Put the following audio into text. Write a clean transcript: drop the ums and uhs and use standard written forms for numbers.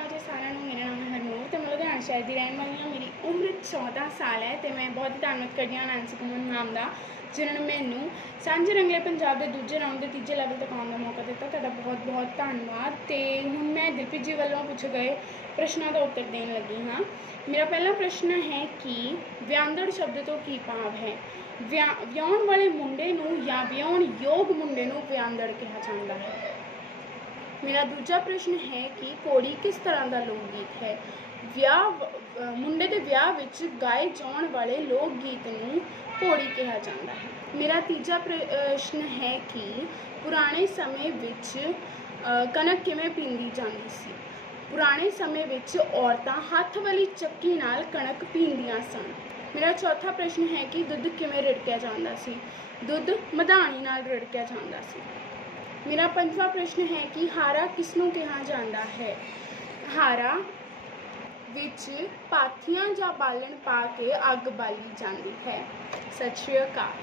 अकाल जी सारिਆਂ ਨੂੰ। मेरा नाम है हरनूर तो मैं लुधियाना शहर की रहने वाली हाँ। मेरी उम्र 14 साल है तो मैं बहुत ही धन्यवाद करती हाँ नैन्सी घुम्मन मैम का, जिन्होंने मैनू सांझे रंगले पंजाब के दूजे राउंड के तीजे लैवल तक आने का मौका दिता। तुहाडा बहुत बहुत धन्यवाद। तो हुण मैं दिलप्रीत जी वालों पूछे गए प्रश्नों का उत्तर देने लगी हाँ। मेरा पहला प्रश्न है कि व्यांदड़ शब्द तो की भाव है? ਵਿਆਹੁਣ वाले मुंडे नूं या ਵਿਆਹੁਣ योग मुंडे नूं व्यांदड़ कहा जाता है। मेरा दूजा प्रश्न है कि घोड़ी किस तरह का लोक गीत है? मुंडे के विआह विच गाए जाने वाले लोक गीत नूं घोड़ी कहा जाता है। मेरा तीजा प्रश्न है कि पुराने समय विच कनक किवें पींदी जाती सी? पुराने समय विच औरतां हत्थ वाली चक्की नाल कणक पींदियां सन। मेरा चौथा प्रश्न है कि दुध किवें रिड़किया जाता सी? दुध मधानी नाल रिड़किया जाता सी। मेरा पंजवा प्रश्न है कि हारा किसनूं कहा जाता है? हारा विच पाथियां जां बालन पा के अग बाली जाती है। सत श्री अकाल।